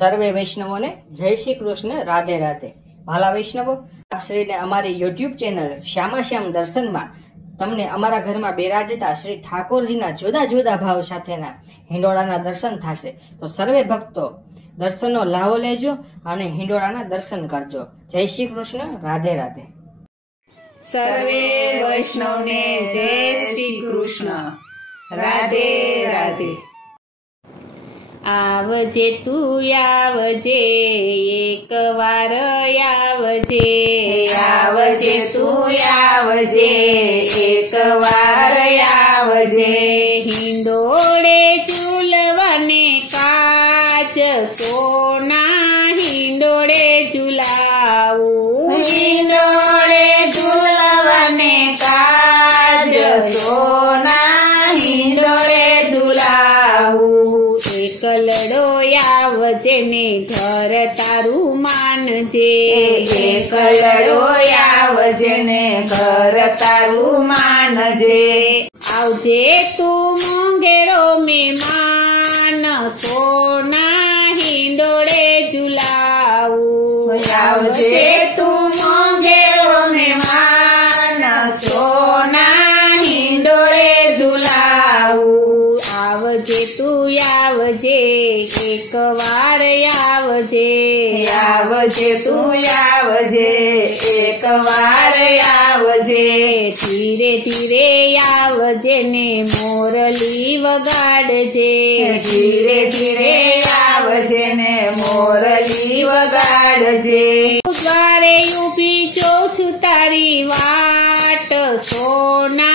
સર્વે વૈષ્ણવોને જય શ્રી કૃષ્ણ, રાધે રાધે। વાલા વૈષ્ણવો, આપ શ્રીને અમારી યુટ્યુબ ચેનલ શ્યામાશ્યામ દર્શનમાં તમને અમારા ઘરમાં બિરાજતા શ્રી ઠાકોરજીના જુદા જુદા ભાવ સાથેના હિંડોળાના દર્શન થશે। તો સર્વે ભક્તો દર્શનનો લાવો લેજો અને હિંડોળાના દર્શન કરજો। જય શ્રી કૃષ્ણ, રાધે રાધે। સર્વે વૈષ્ણવને જય શ્રી કૃષ્ણ, રાધે રાધે। आवजे तू आवजे एक वार आवजे, आवजे तू आवजे एक वार आवजे। हिंडोळे झूलवाने काच सोना हिंडोळे झुलावू, हिंडोळे झूलवाने काज सोना हिंडोळे झुलावू। एकलडो आवजे ने घर तारू मानजे, एकलडो आवजे ने घर तारू मानजे। आवजे तू मोंघेरो मेहमान सोना हिंडोळे झुलावू, आवजे तू मोंघेरो मेहमान सोना हिंडोळे झुलावू। आवजे तू आवजे एक वार आवजे, आवजे तू आवजे एक वार आवजे। धीरे धीरे आवजे ने मोरली वगाड़जे, धीरे धीरे आवजे ने मोरली वगाड़जे। द्वारे ऊभी जोशु तारी वाट सोना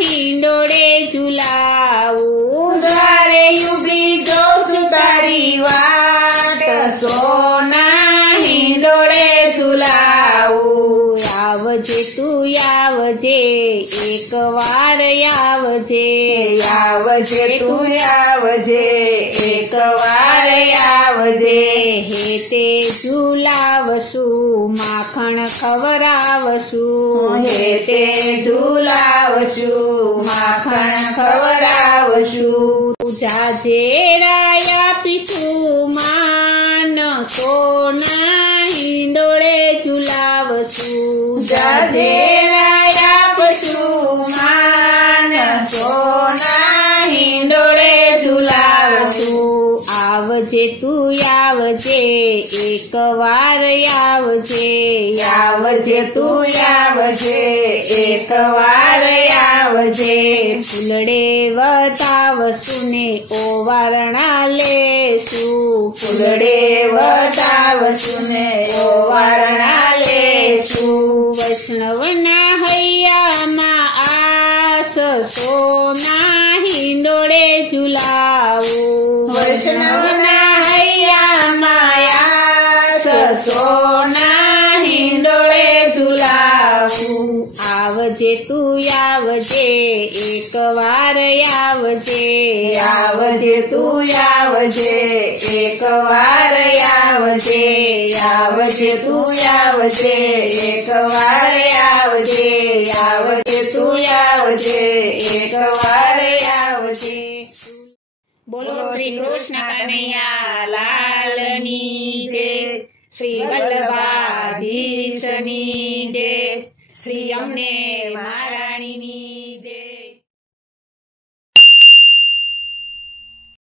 हिंडोळे झुलावू, द्वारे ऊभी जोशु तारी वाट सोना हिंडोळे झुलावू। आवजे तू आवजे एक वार आवजे, आवजे तू आवजे एक वार आवजे। हेते झुलावसु माखण खवरावसु, हेते झुलावसु माखण खवरावसु। जाजे राया पिसु मान सोना हिंडोळे झुलावसु, जाजे राया पशु मान सोना हिंडोळे झुलावसु। आवजे तू आवजे एक वार आवजे, आवजे तू आवजे एक वार आवजे। फुलडे वतावसु ने ओवारणा लेसु, फुलडे वतावसु ने ओवारणा लेसु। वैष्णवना हैयामा आस सोना हिंडोळे झुलावू, वैष्णवना हैयामा आस सोना हिंडोळे झुलावू। आवजे तू आवजे एक वार आवजे, आवजे तू आवजे एक वार आवजे। आवजे तू आवजे एक वार आवजे। आवजे तू आवजे एक वार आवजे। बोलो श्री कृष्ण कन्हैया लालनी जय, श्री वल्लभाधीशनी जय, श्री अम्ने महाराज।